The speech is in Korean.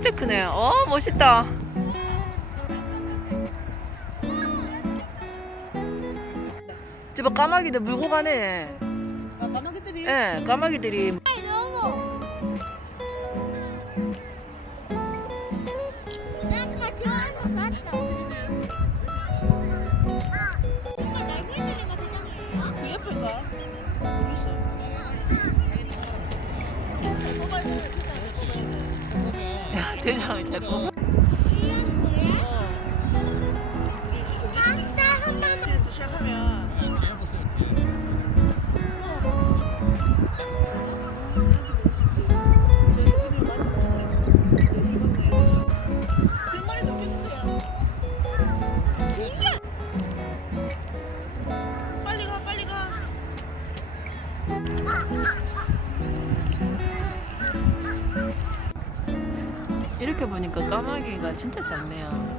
진짜 크네. 멋있다. 저봐 까마귀들 물고 가네. 아, 까마귀들이? 예, 까마귀들이. 너무. 나 같이 와서 봤다. 엄마 날고 있는 애가 대장이에요? 그 옆에가? 어디 있어? 뽑아야 돼, 뽑아야 돼. 야, 대장이 대박. 시작하면 뒤에 보세요, 뒤에. 빨리 가, 빨리 가. 이렇게 보니까 까마귀가 진짜 작네요.